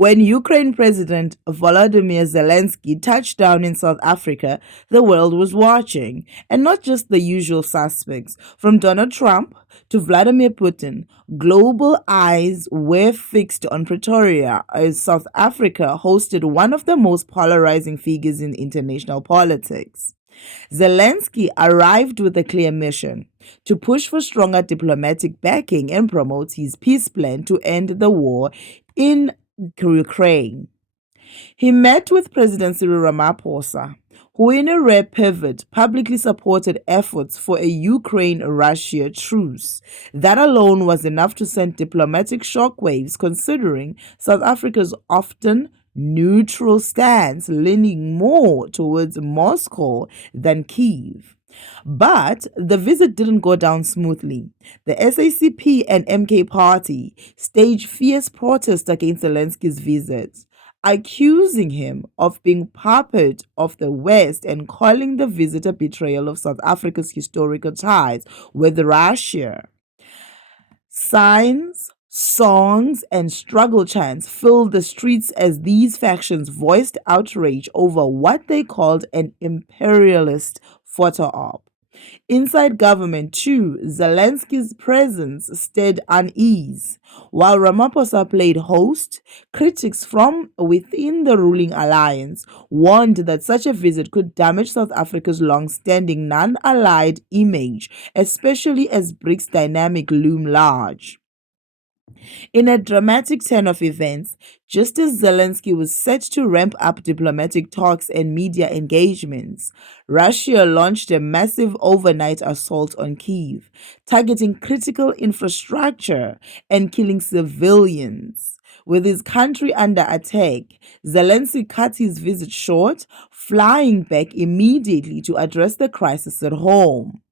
When Ukraine President Volodymyr Zelensky touched down in South Africa, the world was watching, and not just the usual suspects. From Donald Trump to Vladimir Putin, global eyes were fixed on Pretoria as South Africa hosted one of the most polarizing figures in international politics. Zelensky arrived with a clear mission to push for stronger diplomatic backing and promote his peace plan to end the war in Ukraine. He met with President Cyril Ramaphosa, who in a rare pivot publicly supported efforts for a Ukraine-Russia truce. That alone was enough to send diplomatic shockwaves considering South Africa's often neutral stance leaning more towards Moscow than Kyiv. But the visit didn't go down smoothly. The SACP and MK party staged fierce protests against Zelensky's visit, accusing him of being puppet of the West and calling the visit a betrayal of South Africa's historical ties with Russia. Signs, songs, and struggle chants filled the streets as these factions voiced outrage over what they called an imperialist photo op. Inside government, too, Zelensky's presence stirred unease. While Ramaphosa played host, critics from within the ruling alliance warned that such a visit could damage South Africa's long-standing non-allied image, especially as BRICS dynamic loom large. In a dramatic turn of events, just as Zelensky was set to ramp up diplomatic talks and media engagements, Russia launched a massive overnight assault on Kyiv, targeting critical infrastructure and killing civilians. With his country under attack, Zelensky cut his visit short, flying back immediately to address the crisis at home.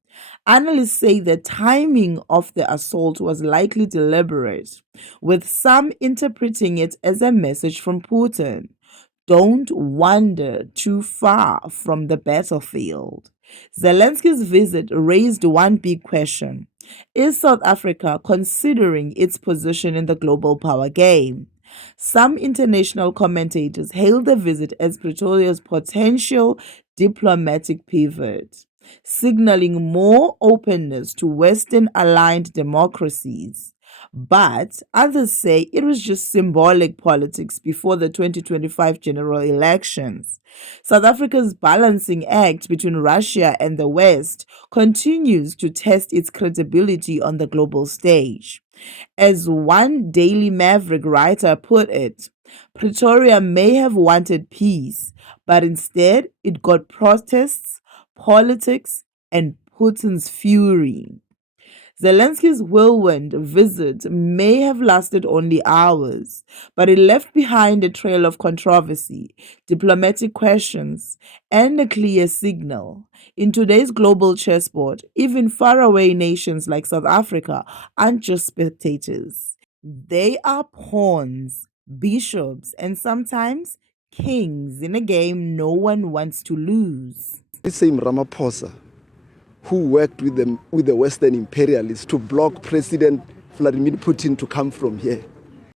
Analysts say the timing of the assault was likely deliberate, with some interpreting it as a message from Putin. Don't wander too far from the battlefield. Zelensky's visit raised one big question. Is South Africa considering its position in the global power game? Some international commentators hail the visit as Pretoria's potential diplomatic pivot, signaling more openness to Western-aligned democracies. But others say it was just symbolic politics before the 2025 general elections. South Africa's balancing act between Russia and the West continues to test its credibility on the global stage. As one Daily Maverick writer put it, Pretoria may have wanted peace, but instead it got protests, politics, and Putin's fury. Zelensky's whirlwind visit may have lasted only hours, but it left behind a trail of controversy, diplomatic questions, and a clear signal. In today's global chessboard, even faraway nations like South Africa aren't just spectators. They are pawns, bishops, and sometimes kings in a game no one wants to lose. This same Ramaphosa, who worked with the Western imperialists to block President Vladimir Putin to come from here.